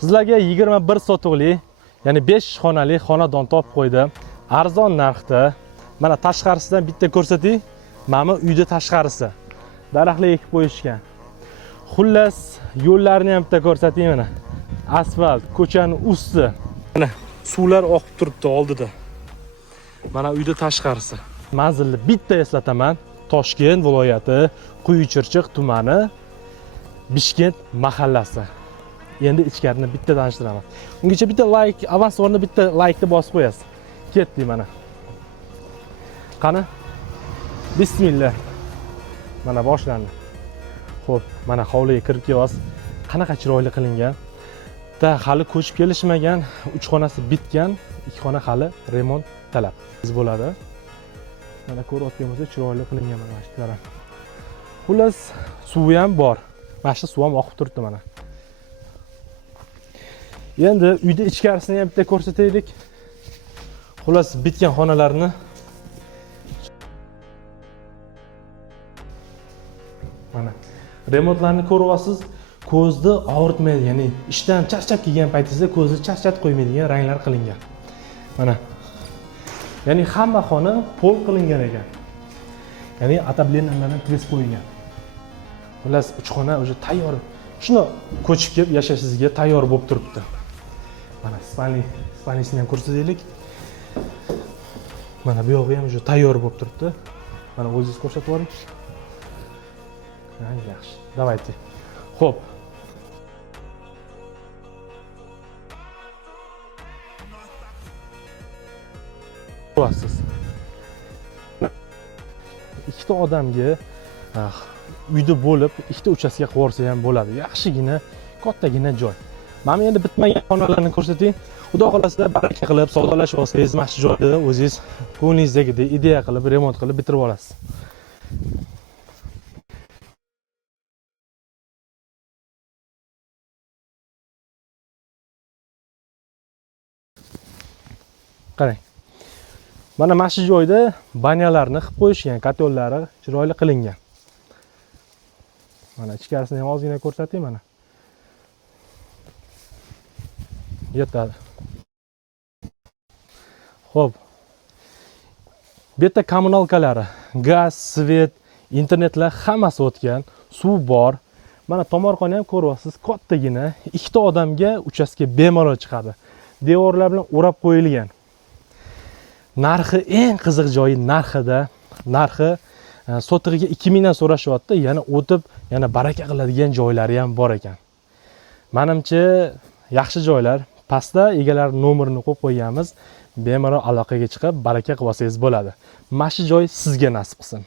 Sizlarga 21 sotuvli, ya'ni 5 xonali xonadon topib qo'ydim. Arzon narxda. Mana tashqarisidan bitta ko'rsating. Mana uyda tashqarisi. Daraxtlar ekib qo'yishgan. Xullas, yo'llarni ham bitta ko'rsating mana. Asfalt, ko'chaning usti. Mana suvlar oqib turibdi oldida. Mana uyda tashqarisi. Manzilni bitta eslataman. Toshkent viloyati, Quyichirchiq tumani, Bishkent mahallasi. Endi ichkarini bitta tanishtiraman. Ungacha bitta like, avans o'rnida bitta like ni bosib qo'yasiz. Ketdik mana. Qani? Bismillah. Mana boshlandi. Xo'p, mana hovliga kirib kelyapsiz. Qanaqa chiroyli qilingan. Da hali ko'chib kelishmagan, 3 xonasi bitgan, 2 xona hali remont talab. Biz bo'ladi. Mana ko'rayotgan bo'lsa chiroyli qilingan mana shu taraf. Xullas, suvi ham bor. Mana shu suv ham oqib turibdi mana. Endi uyda ichkarisini ham bitta ko'rsataylik. Xullas, bitgan xonalarni mana remontlarni ko'ryapsiz. Ko'zni og'ritmaydi, ya'ni ishdan charchab kelgan paytingizda ko'zni charchatib qo'ymaydigan ranglar qilingan. Mana. Ya'ni hamma xona pol qilingan ekan. Ya'ni atablenlardan tez qo'yilgan. Xullas, 3 xona o'sha tayyor. Shuni ko'chib kelib yashashingizga tayyor bo'lib turibdi. Mana spanisini ham ko'rsataylik. Mana bu yog'i ham o'sha tayyor bo'lib turibdi. Mana o'zingiz ko'rsatib oling. Yaxshi. Давайте. Xo'p. Ko'rasiz. Ikkita odamga uyda bo'lib, ikkita uchastka qilib olsa ham bo'ladi. Yaxshigina, kattagina joy. Mana endi bitmagan xonalarni ko'rsating. Xudo xolasa baraka qilib, savdolashib olsangiz, mana shu joyda o'zingiz ko'nglingizdagidek ideya qilib, remont qilib bitirib olasiz. Qarang. Mana shu joyda banyalarni qilib qo'yishgan, kotollari chiroyli qilingan. Mana ichkarisini ham ozgina ko'rsating mana. Yetadi. Xo'p. Bu yerda kommunalkalari, gaz, svet, internetlar hammasi o'tgan, suv bor. Mana tomorqani ham ko'ryapsiz, kattagina, ikkita odamga uchastka bemalol chiqadi. Devorlar bilan o'rab qo'yilgan. Narxi eng qiziq joyi narxida. Narxi sotig'iga 2000 dan so'rashyapti, yana o'tib, yana baraka qiladigan joylari ham bor ekan. Menimcha, yaxshi joylar. Pastda egalar nomerini qo'yib qo'yganmiz. Bemalol aloqaga chiqib, baraka qilib olsangiz bo'ladi. Mana shu joy sizga nasib qilsin.